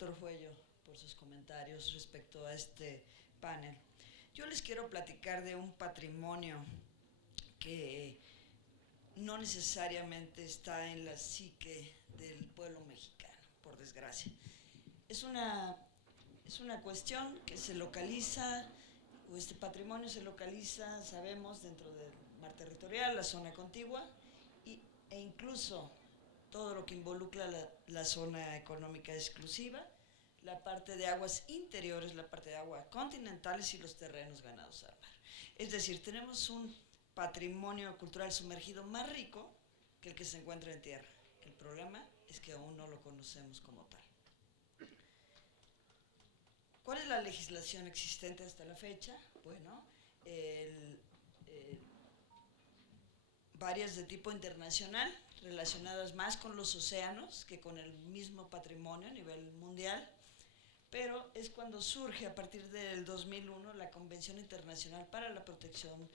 doctor Fuello, por sus comentarios respecto a este panel. Yo les quiero platicar de un patrimonio que no necesariamente está en la psique del pueblo mexicano, por desgracia. Es una cuestión que se localiza, o este patrimonio se localiza, sabemos, dentro del mar territorial, la zona contigua, e incluso todo lo que involucra la zona económica exclusiva, la parte de aguas interiores, la parte de aguas continentales y los terrenos ganados al mar. Es decir, tenemos un patrimonio cultural sumergido más rico que el que se encuentra en tierra. El problema es que aún no lo conocemos como tal. ¿Cuál es la legislación existente hasta la fecha? Bueno, varias de tipo internacional, relacionadas más con los océanos que con el mismo patrimonio a nivel mundial, pero es cuando surge a partir del 2001 la Convención Internacional para la Protección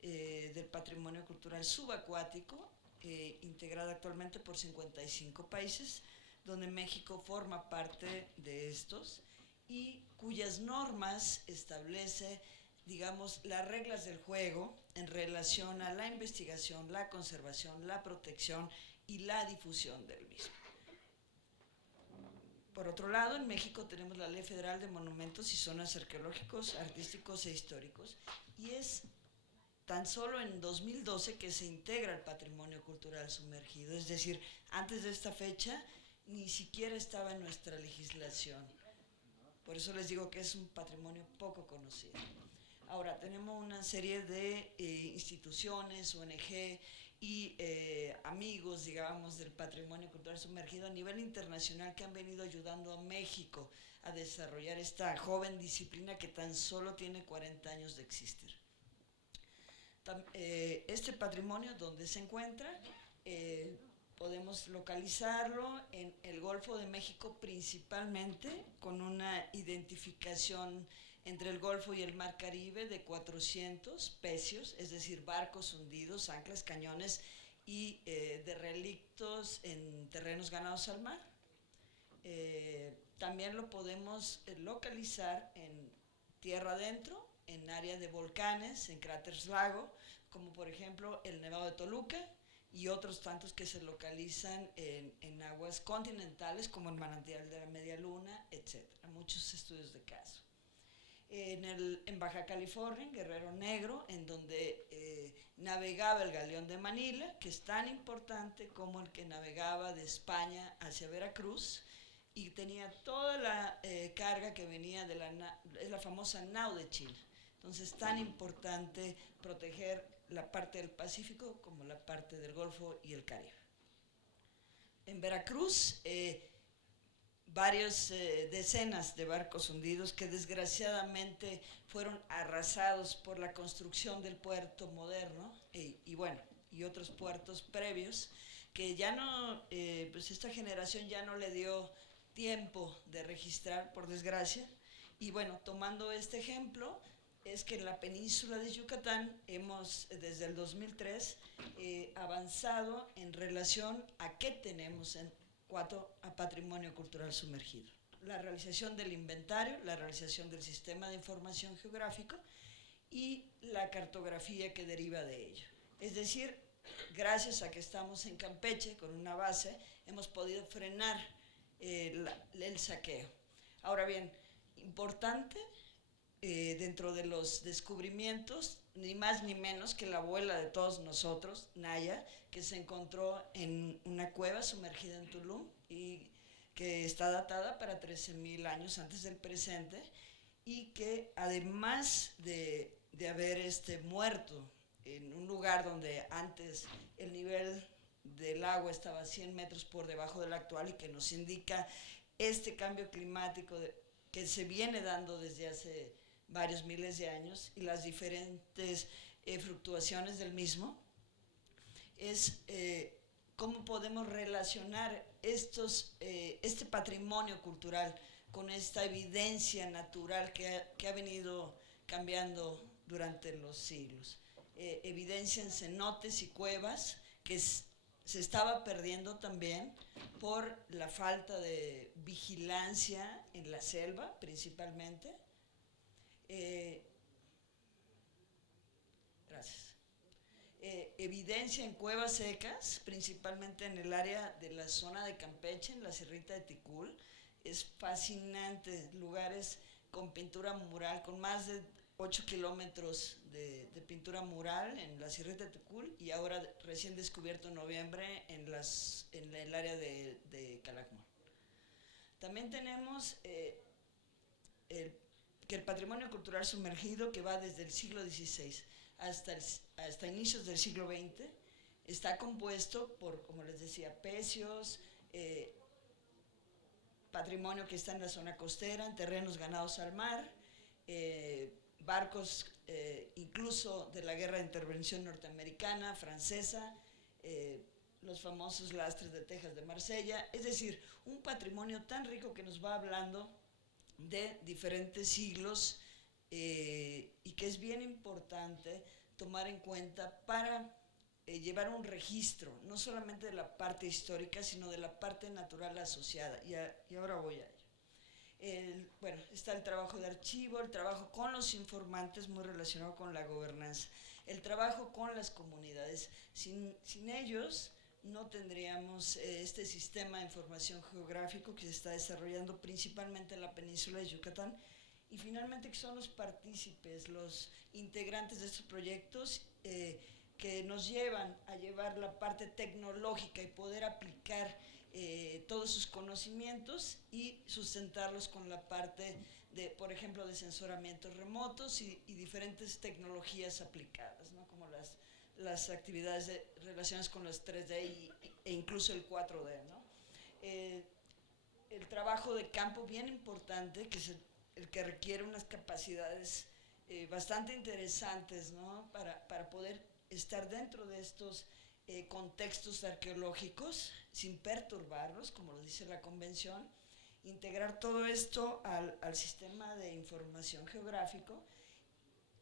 del Patrimonio Cultural Subacuático, integrada actualmente por 55 países, donde México forma parte de estos, y cuyas normas establece, digamos, las reglas del juego en relación a la investigación, la conservación, la protección y la difusión del mismo. Por otro lado, en México tenemos la Ley Federal de Monumentos y Zonas Arqueológicos, Artísticos e Históricos, y es tan solo en 2012 que se integra el patrimonio cultural sumergido, es decir, antes de esta fecha ni siquiera estaba en nuestra legislación. Por eso les digo que es un patrimonio poco conocido. Ahora, tenemos una serie de instituciones, ONG y amigos, digamos, del patrimonio cultural sumergido a nivel internacional que han venido ayudando a México a desarrollar esta joven disciplina que tan solo tiene 40 años de existir. Este patrimonio, ¿dónde se encuentra? Podemos localizarlo en el Golfo de México principalmente, con una identificación entre el Golfo y el Mar Caribe de 400 pecios, es decir, barcos hundidos, anclas, cañones y de relictos en terrenos ganados al mar. También lo podemos localizar en tierra adentro, en área de volcanes, en cráteres lago, como por ejemplo el Nevado de Toluca, y otros tantos que se localizan en aguas continentales, como el Manantial de la Media Luna, etc. Muchos estudios de caso. En Baja California, en Guerrero Negro, en donde navegaba el galeón de Manila, que es tan importante como el que navegaba de España hacia Veracruz, y tenía toda la carga que venía de la famosa nao de Chile. Entonces, tan importante proteger la parte del Pacífico como la parte del Golfo y el Caribe. En Veracruz, varias decenas de barcos hundidos que desgraciadamente fueron arrasados por la construcción del puerto moderno y otros puertos previos que ya no, pues esta generación ya no le dio tiempo de registrar, por desgracia. Y bueno, tomando este ejemplo, es que en la península de Yucatán hemos, desde el 2003, avanzado en relación a qué tenemos en cuanto a patrimonio cultural sumergido. La realización del inventario, la realización del sistema de información geográfico y la cartografía que deriva de ello. Es decir, gracias a que estamos en Campeche con una base, hemos podido frenar el saqueo. Ahora bien, importante, dentro de los descubrimientos, ni más ni menos que la abuela de todos nosotros, Naya, que se encontró en una cueva sumergida en Tulum y que está datada para 13,000 años antes del presente, y que además de haber muerto en un lugar donde antes el nivel del agua estaba a 100 metros por debajo del actual, y que nos indica este cambio climático que se viene dando desde hace varios miles de años y las diferentes fluctuaciones del mismo, es cómo podemos relacionar este patrimonio cultural con esta evidencia natural que ha venido cambiando durante los siglos. Evidencia en cenotes y cuevas que se estaba perdiendo también por la falta de vigilancia en la selva, principalmente. Gracias. Evidencia en cuevas secas, principalmente en el área de la zona de Campeche, en la Sierrita de Ticul. Es fascinante, lugares con pintura mural, con más de 8 kilómetros de pintura mural en la Sierrita de Ticul, y ahora recién descubierto en noviembre en el área de Calakmul. También tenemos que el patrimonio cultural sumergido, que va desde el siglo XVI hasta inicios del siglo XX, está compuesto por, como les decía, pecios, patrimonio que está en la zona costera, en terrenos ganados al mar, barcos incluso de la guerra de intervención norteamericana, francesa, los famosos lastres de Texas de Marsella, es decir, un patrimonio tan rico que nos va hablando de diferentes siglos, y que es bien importante tomar en cuenta para llevar un registro, no solamente de la parte histórica, sino de la parte natural asociada. Y ahora voy a ello. Bueno, está el trabajo de archivo, el trabajo con los informantes, muy relacionado con la gobernanza, el trabajo con las comunidades. Sin ellos no tendríamos este sistema de información geográfico que se está desarrollando principalmente en la península de Yucatán, y finalmente que son los partícipes, los integrantes de estos proyectos, que nos llevan a llevar la parte tecnológica y poder aplicar todos sus conocimientos y sustentarlos con la parte de, por ejemplo, de sensoramientos remotos y diferentes tecnologías aplicadas, ¿no? Como las actividades relacionadas con los 3D e incluso el 4D, ¿no? El trabajo de campo bien importante, que es el que requiere unas capacidades bastante interesantes, ¿no? Para poder estar dentro de estos contextos arqueológicos sin perturbarlos, como lo dice la convención, integrar todo esto al sistema de información geográfico.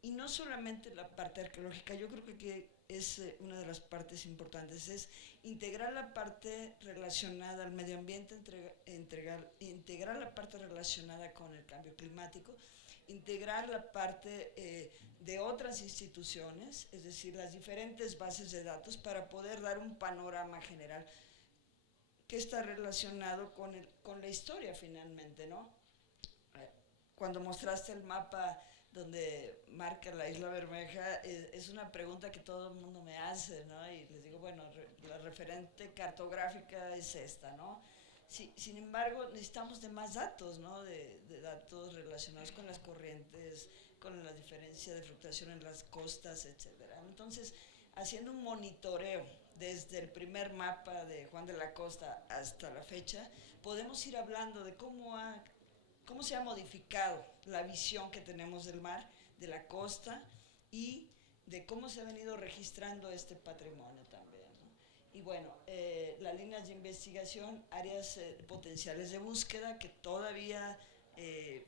Y no solamente la parte arqueológica, yo creo que es una de las partes importantes, es integrar la parte relacionada al medio ambiente, integrar la parte relacionada con el cambio climático, integrar la parte de otras instituciones, es decir, las diferentes bases de datos, para poder dar un panorama general que está relacionado con la historia finalmente, ¿no? Cuando mostraste el mapa donde marca la Isla Bermeja, es una pregunta que todo el mundo me hace, ¿no? Y les digo, bueno, la referente cartográfica es esta, ¿no? Sin embargo, necesitamos de más datos, ¿no? De datos relacionados con las corrientes, con la diferencia de fluctuación en las costas, etcétera. Entonces, haciendo un monitoreo desde el primer mapa de Juan de la Costa hasta la fecha, podemos ir hablando de cómo se ha modificado la visión que tenemos del mar, de la costa, y de cómo se ha venido registrando este patrimonio también, ¿no? Y bueno, las líneas de investigación, áreas potenciales de búsqueda, que todavía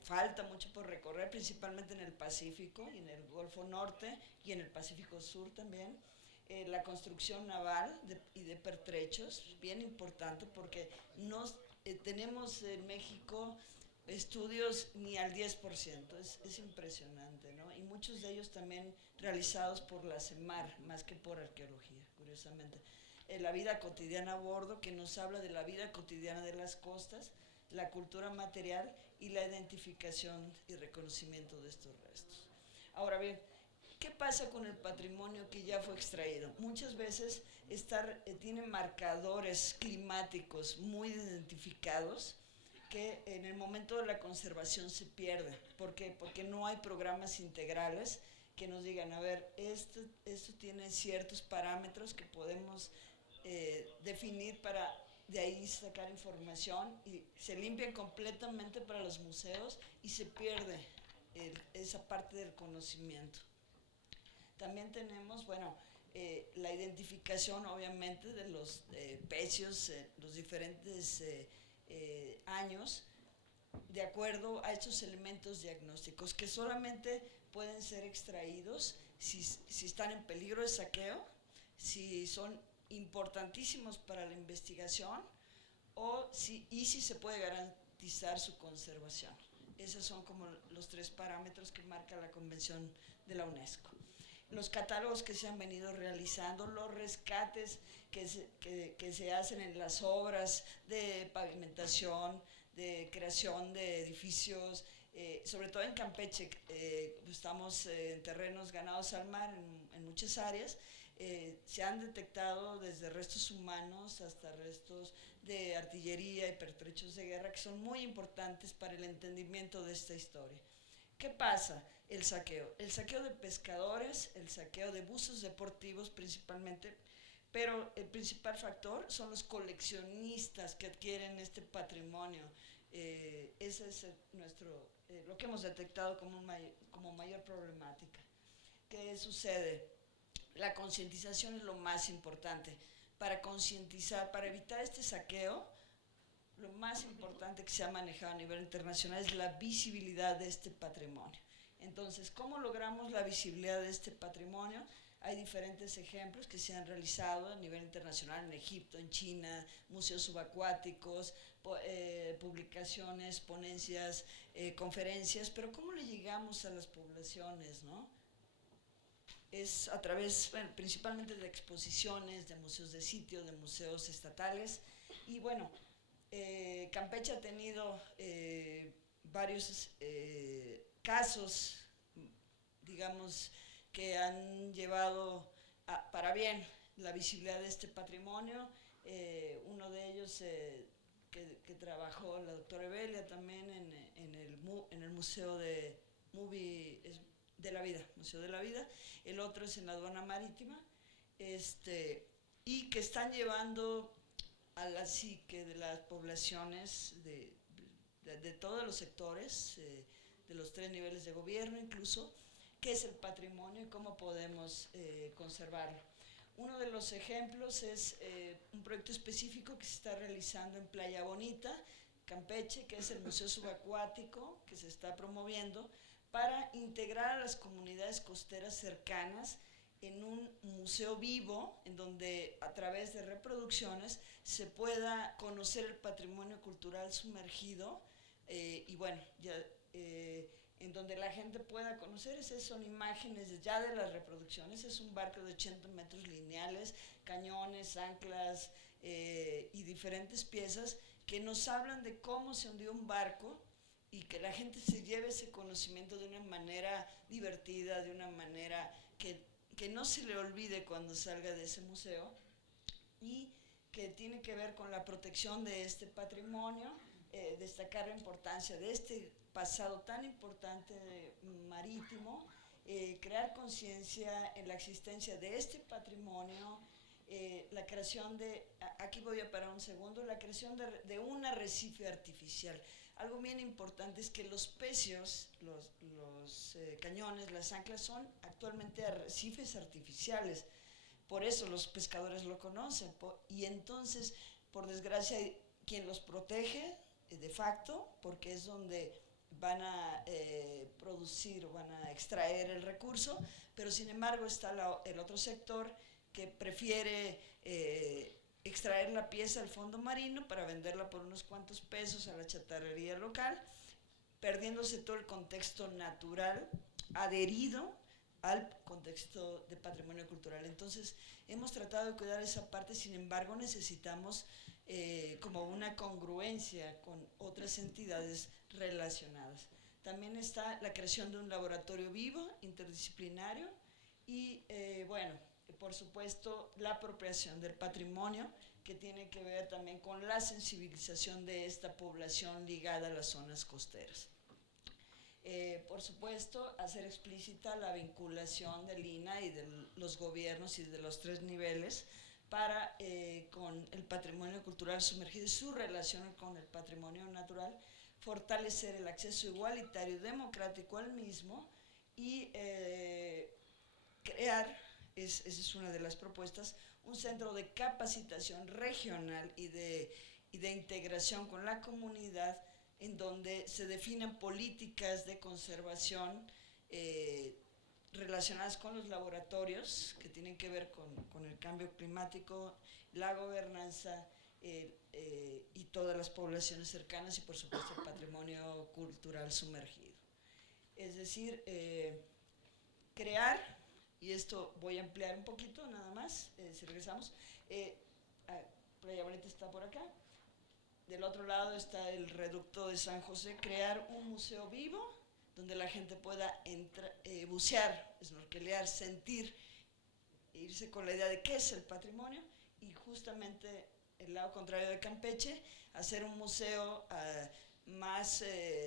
falta mucho por recorrer, principalmente en el Pacífico y en el Golfo Norte y en el Pacífico Sur también. La construcción naval y de pertrechos, bien importante, porque tenemos en México estudios ni al 10%, es impresionante, ¿no? Y muchos de ellos también realizados por la CEMAR, más que por arqueología, curiosamente. La vida cotidiana a bordo, que nos habla de la vida cotidiana de las costas, la cultura material y la identificación y reconocimiento de estos restos. Ahora bien, ¿qué pasa con el patrimonio que ya fue extraído? Muchas veces tiene marcadores climáticos muy identificados, que en el momento de la conservación se pierde. ¿Por qué? Porque no hay programas integrales que nos digan, a ver, esto tiene ciertos parámetros que podemos definir para de ahí sacar información, y se limpian completamente para los museos y se pierde esa parte del conocimiento. También tenemos, bueno, la identificación obviamente de los pecios, los diferentes años, de acuerdo a estos elementos diagnósticos que solamente pueden ser extraídos si están en peligro de saqueo, si son importantísimos para la investigación y si se puede garantizar su conservación. Esos son como los 3 parámetros que marca la Convención de la UNESCO. Los catálogos que se han venido realizando, los rescates que se hacen en las obras de pavimentación, de creación de edificios, sobre todo en Campeche, estamos en terrenos ganados al mar en muchas áreas. Se han detectado desde restos humanos hasta restos de artillería y pertrechos de guerra que son muy importantes para el entendimiento de esta historia. ¿Qué pasa? El saqueo de pescadores, el saqueo de buzos deportivos principalmente, pero el principal factor son los coleccionistas que adquieren este patrimonio. Ese es lo que hemos detectado como mayor problemática. ¿Qué sucede? La concientización es lo más importante. Para concientizar, para evitar este saqueo, lo más importante que se ha manejado a nivel internacional es la visibilidad de este patrimonio. Entonces, ¿cómo logramos la visibilidad de este patrimonio? Hay diferentes ejemplos que se han realizado a nivel internacional en Egipto, en China, museos subacuáticos, publicaciones, ponencias, conferencias, pero ¿cómo le llegamos a las poblaciones, no? Es a través, bueno, principalmente de exposiciones, de museos de sitio, de museos estatales, y bueno, Campeche ha tenido varios casos, digamos, que han llevado para bien la visibilidad de este patrimonio. Uno de ellos que trabajó la doctora Evelia también en el Museo de la Vida, Museo de la Vida. El otro es en la aduana marítima, y que están llevando a la psique de las poblaciones de todos los sectores, de los 3 niveles de gobierno incluso, qué es el patrimonio y cómo podemos conservarlo. Uno de los ejemplos es un proyecto específico que se está realizando en Playa Bonita, Campeche, que es el Museo Subacuático, que se está promoviendo para integrar a las comunidades costeras cercanas en un museo vivo, en donde a través de reproducciones se pueda conocer el patrimonio cultural sumergido, y bueno, en donde la gente pueda conocer. Esas son imágenes ya de las reproducciones. Es un barco de 80 metros lineales, cañones, anclas y diferentes piezas que nos hablan de cómo se hundió un barco, y que la gente se lleve ese conocimiento de una manera divertida, de una manera que no se le olvide cuando salga de ese museo, y que tiene que ver con la protección de este patrimonio, destacar la importancia de este pasado tan importante marítimo, crear conciencia en la existencia de este patrimonio, la creación aquí voy a parar un segundo, la creación de un arrecife artificial. Algo bien importante es que los pecios, los cañones, las anclas son actualmente arrecifes artificiales. Por eso los pescadores lo conocen. Y entonces, por desgracia, quien los protege de facto, porque es donde van a producir, van a extraer el recurso, pero sin embargo está el otro sector que prefiere extraer la pieza al fondo marino para venderla por unos cuantos pesos a la chatarrería local, perdiéndose todo el contexto natural adherido al contexto de patrimonio cultural. Entonces, hemos tratado de cuidar esa parte, sin embargo, necesitamos como una congruencia con otras entidades relacionadas. También está la creación de un laboratorio vivo, interdisciplinario, y bueno, por supuesto, la apropiación del patrimonio, que tiene que ver también con la sensibilización de esta población ligada a las zonas costeras. Por supuesto, hacer explícita la vinculación del INAH y de los gobiernos y de los 3 niveles para con el patrimonio cultural sumergido y su relación con el patrimonio natural, fortalecer el acceso igualitario y democrático al mismo, y crear, esa es una de las propuestas, un centro de capacitación regional y de integración con la comunidad, en donde se definen políticas de conservación relacionadas con los laboratorios, que tienen que ver con el cambio climático, la gobernanza y todas las poblaciones cercanas y por supuesto el patrimonio cultural sumergido. Es decir, crear, y esto voy a ampliar un poquito nada más, si regresamos, Playa Bonita está por acá, del otro lado está el reducto de San José, crear un museo vivo donde la gente pueda bucear, snorkelear, sentir, irse con la idea de qué es el patrimonio, y justamente el lado contrario de Campeche, hacer un museo más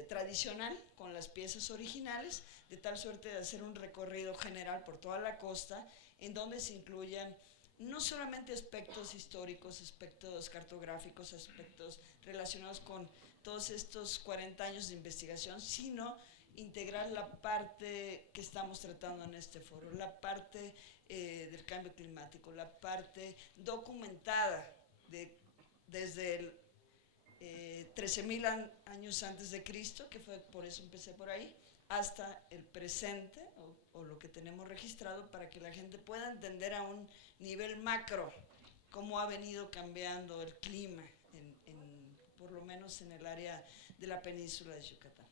tradicional, con las piezas originales, de tal suerte de hacer un recorrido general por toda la costa, en donde se incluyan no solamente aspectos históricos, aspectos cartográficos, aspectos relacionados con todos estos 40 años de investigación, sino integrar la parte que estamos tratando en este foro, la parte del cambio climático, la parte documentada desde el 13.000 años antes de Cristo, que fue por eso empecé por ahí, hasta el presente o lo que tenemos registrado, para que la gente pueda entender a un nivel macro cómo ha venido cambiando el clima, por lo menos en el área de la península de Yucatán.